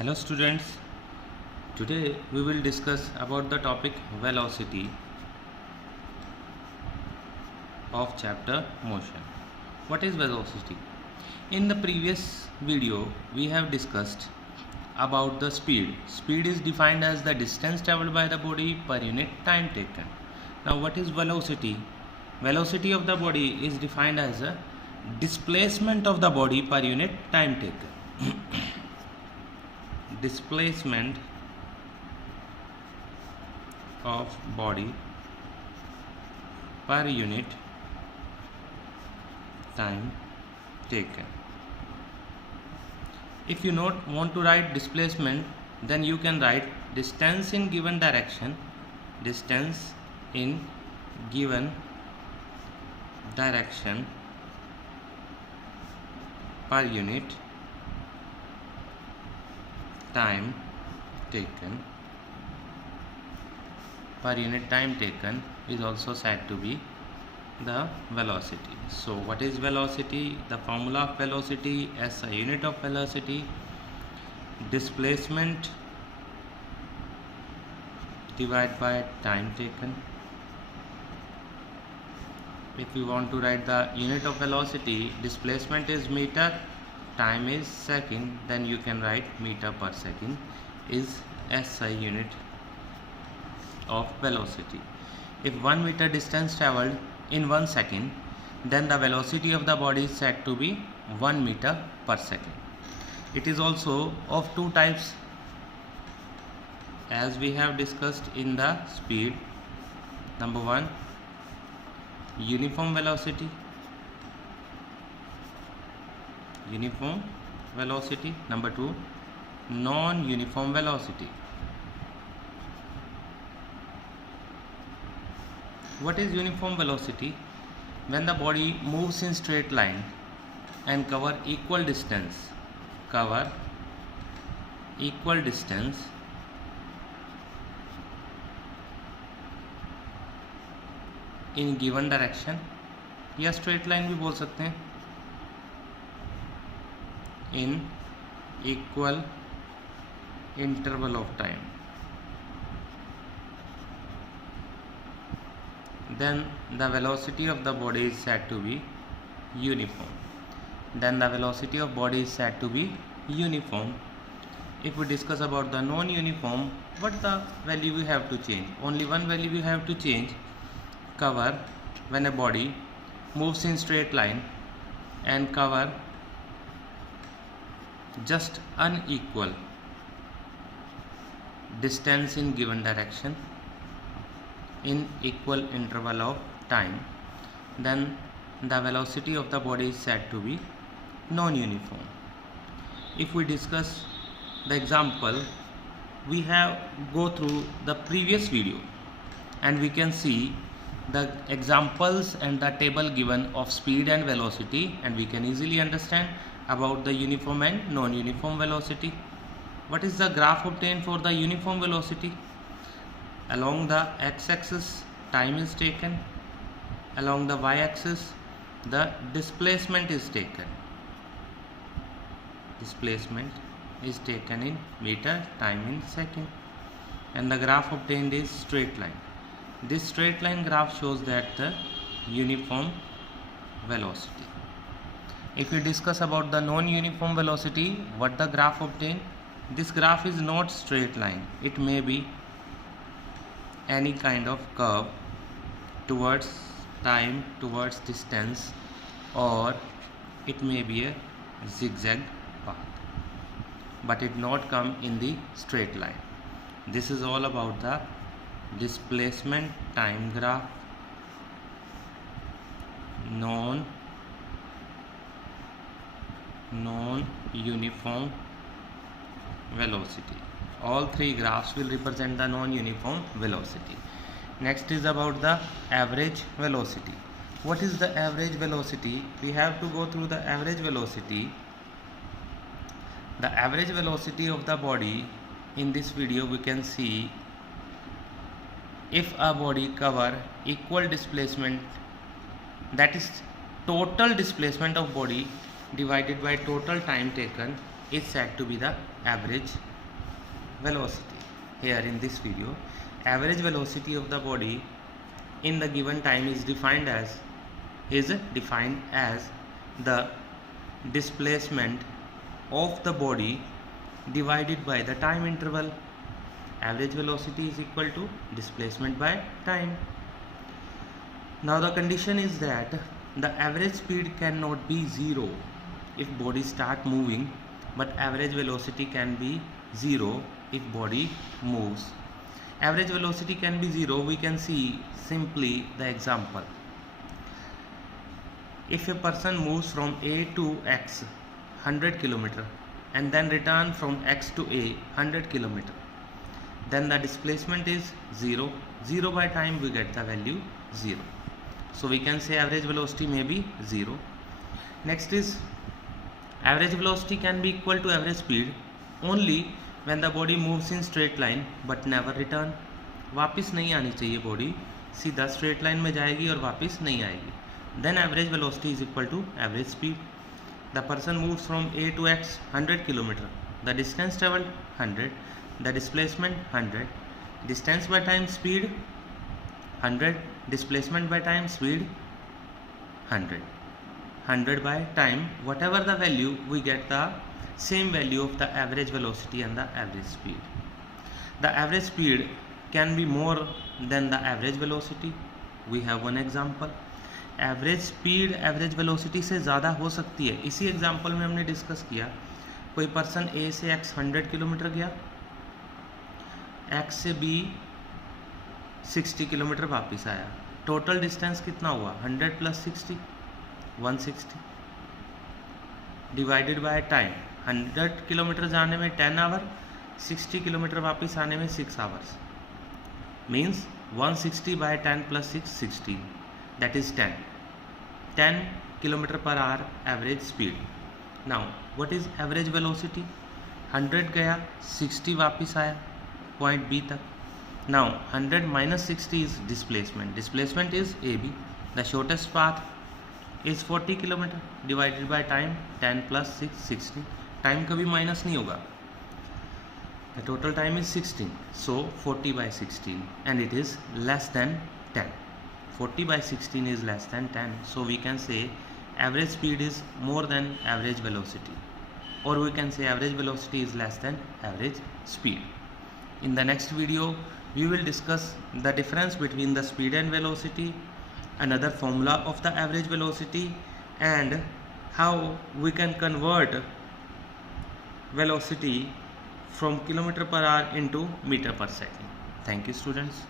Hello students, today we will discuss about the topic velocity of chapter motion. What is velocity? In the previous video we have discussed about the speed. Speed is defined as the distance traveled by the body per unit time taken. Now what is velocity? Velocity of the body is defined as a displacement of the body per unit time taken. Displacement of body per unit time taken. If you not want to write displacement, then you can write distance in given direction, distance in given direction per unit time taken. Per unit time taken is also said to be the velocity. So what is velocity? The formula of velocity: as a unit of velocity, displacement divided by time taken. If you want to write the unit of velocity, displacement is meter, time is second, then you can write meter per second is SI unit of velocity. If 1 meter distance traveled in 1 second, then the velocity of the body is said to be 1 meter per second. It is also of two types, as we have discussed in the speed. Number 1, uniform velocity. Uniform velocity. Number 2, non-uniform velocity. What is uniform velocity? When the body moves in straight line and cover equal distance in given direction, या straight line भी बोल सकते हैं, in equal interval of time, then the velocity of the body is said to be uniform. If we discuss about the non-uniform, what the value we have to change? Only one value we have to change: cover when a body moves in straight line and cover just unequal distance in given direction in equal interval of time, then the velocity of the body is said to be non-uniform. If we discuss the example, we have go through the previous video and we can see the examples and the table given of speed and velocity, and we can easily understand about the uniform and non-uniform velocity. What is the graph obtained for the uniform velocity? Along the x-axis time is taken, along the y-axis the displacement is taken. Displacement is taken in meter, time in second, and the graph obtained is straight line. This straight line graph shows that the uniform velocity. If we discuss about the non-uniform velocity, what the graph obtained? This graph is not straight line. It may be any kind of curve towards time, towards distance, or it may be a zigzag path, but it not come in the straight line. This is all about the displacement time graph, non-uniform velocity. All three graphs will represent the non-uniform velocity. Next is about the average velocity. What is the average velocity? We have to go through the average velocity. The average velocity of the body, in this video we can see, if a body cover equal displacement, that is total displacement of body divided by total time taken, is said to be the average velocity. Here in this video, average velocity of the body in the given time is defined as the displacement of the body divided by the time interval. Average velocity is equal to displacement by time. Now the condition is that the average speed cannot be zero if body start moving, but average velocity can be zero if body moves. Average velocity can be zero. We can see simply the example. If a person moves from A to X 100 km and then return from X to A 100 km, then the displacement is 0. 0 by time we get the value 0. So we can say average velocity may be 0. Next is average velocity can be equal to average speed only when the body moves in straight line but never return. वापस नहीं आनी चाहिए body, सीधा straight line में जाएगी और वापस नहीं आएगी. Then average velocity is equal to average speed. The person moves from A to X 100 km. The distance traveled 100. The displacement 100. Distance by time speed 100. Displacement by time speed 100. 100 by time, whatever the value, we get the same value of the average velocity and the average speed. The average speed can be more than the average velocity. We have one example. Average speed average velocity से ज़्यादा हो सकती है. इसी example में हमने discuss किया, कोई पर्सन ए से एक्स 100 किलोमीटर गया, एक्स से बी 60 किलोमीटर वापस आया. टोटल डिस्टेंस कितना हुआ? 100 + 60 160 डिवाइडेड बाय टाइम. 100 किलोमीटर जाने में 10 आवर, 60 किलोमीटर वापस आने में 6 hours. Means 160 by 10 + 6 60, that is 10 km per hour average speed. Now what is average velocity? 100 गया, 60 वापस आया point B तक. Now 100 minus 60 is displacement. Displacement is AB. The shortest path is 40 km divided by time 10 + 6 60. Time कभी minus नहीं होगा. The total time is 16. So 40 by 16 and it is less than 10. 40 by 16 is less than 10. So we can say average speed is more than average velocity, or we can say average velocity is less than average speed. In the next video we will discuss the difference between the speed and velocity, another formula of the average velocity, and how we can convert velocity from km per hour into meter per second. Thank you students.